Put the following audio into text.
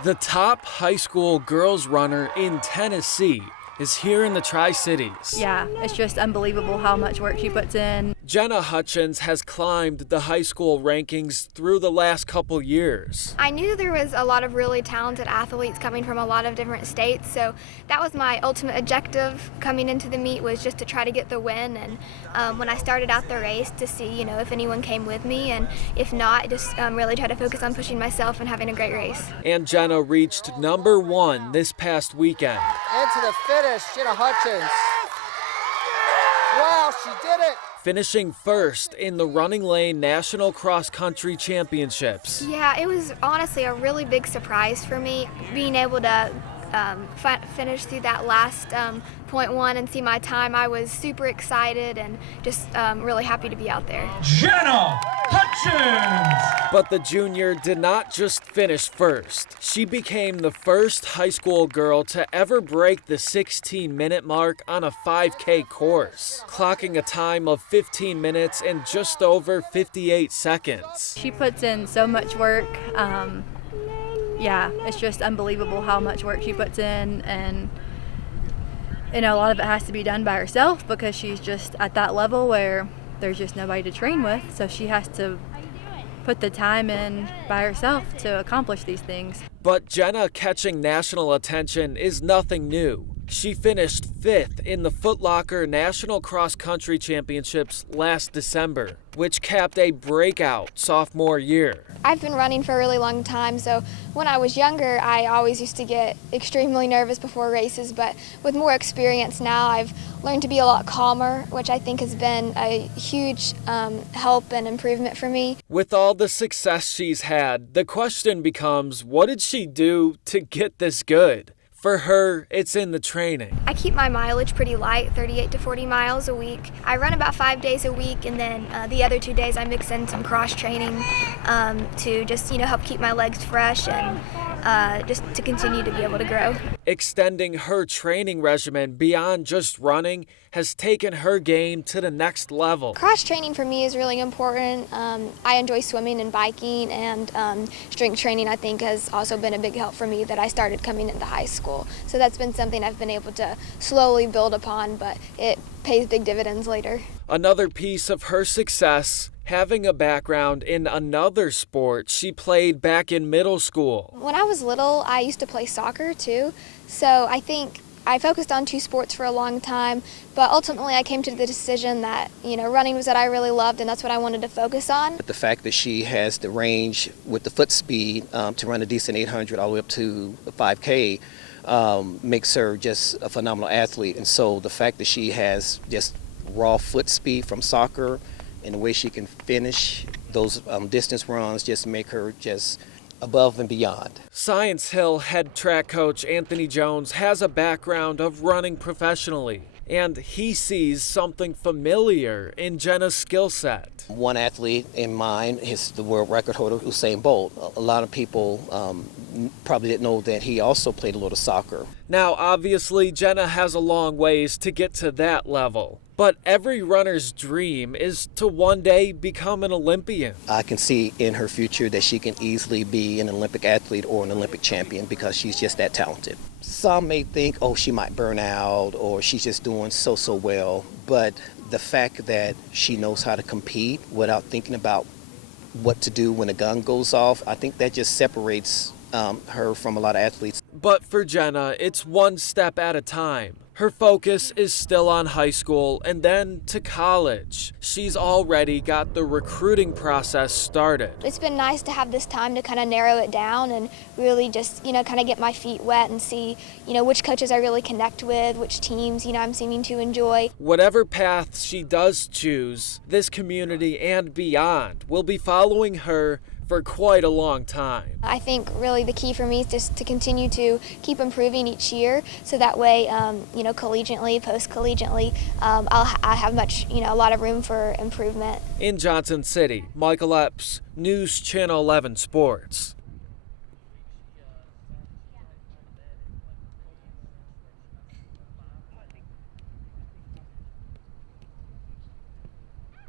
The top high school girls runner in Tennessee is here in the Tri-Cities. Yeah, it's just unbelievable how much work she puts in. Jenna Hutchins has climbed the high school rankings through the last couple years. I knew there was a lot of really talented athletes coming from a lot of different states, so that was my ultimate objective coming into the meet, was just to try to get the win. And when I started out the race, to see if anyone came with me, and if not, just really try to focus on pushing myself and having a great race. And Jenna reached #1 this past weekend. Into the finish, Jenna Hutchins. Wow, she did it! Finishing first in the Running Lane National Cross Country Championships. Yeah, it was honestly a really big surprise for me, being able to finish through that last .1 and see my time. I was super excited and just really happy to be out there. Jenna Hutchins! But the junior did not just finish first. She became the first high school girl to ever break the 16-minute mark on a 5K course, clocking a time of 15 minutes and just over 58 seconds. She puts in so much work. Yeah, it's just unbelievable how much work she puts in, and a lot of it has to be done by herself because she's just at that level where there's just nobody to train with, so she has to put the time in by herself to accomplish these things. But Jenna catching national attention is nothing new. She finished 5th in the Foot Locker National Cross Country Championships last December, which capped a breakout sophomore year. I've been running for a really long time, so when I was younger, I always used to get extremely nervous before races, but with more experience now, I've learned to be a lot calmer, which I think has been a huge help and improvement for me. With all the success she's had, the question becomes, what did she do to get this good? For her, it's in the training. I keep my mileage pretty light, 38 to 40 miles a week. I run about 5 days a week, and then the other 2 days I mix in some cross training to just help keep my legs fresh and just to continue to be able to grow. Extending her training regimen beyond just running has taken her game to the next level. Cross training for me is really important. I enjoy swimming and biking, and strength training I think has also been a big help for me that I started coming into high school. So that's been something I've been able to slowly build upon, but it pays big dividends later. Another piece of her success, having a background in another sport she played back in middle school. When I was little, I used to play soccer too, so I think I focused on 2 sports for a long time, but ultimately I came to the decision that, running was what I really loved, and that's what I wanted to focus on. The fact that she has the range with the foot speed to run a decent 800 all the way up to the 5K makes her just a phenomenal athlete. And so the fact that she has just raw foot speed from soccer and the way she can finish those distance runs just make her just above and beyond. Science Hill head track coach Anthony Jones has a background of running professionally, and he sees something familiar in Jenna's skill set. One athlete in mind is the world record holder, Usain Bolt. A lot of people probably didn't know that he also played a little soccer. Now, obviously, Jenna has a long ways to get to that level. But every runner's dream is to one day become an Olympian. I can see in her future that she can easily be an Olympic athlete or an Olympic champion because she's just that talented. Some may think, she might burn out or she's just doing so well. But the fact that she knows how to compete without thinking about what to do when a gun goes off, I think that just separates her from a lot of athletes. But for Jenna, it's one step at a time. Her focus is still on high school and then to college. She's already got the recruiting process started. It's been nice to have this time to kind of narrow it down and really just, kind of get my feet wet and see, which coaches I really connect with, which teams, I'm seeming to enjoy. Whatever path she does choose, this community and beyond will be following her for quite a long time. I think really the key for me is just to continue to keep improving each year, so that way, collegiately, post-collegiately, I have a lot of room for improvement. In Johnson City, Michael Epps, News Channel 11 Sports.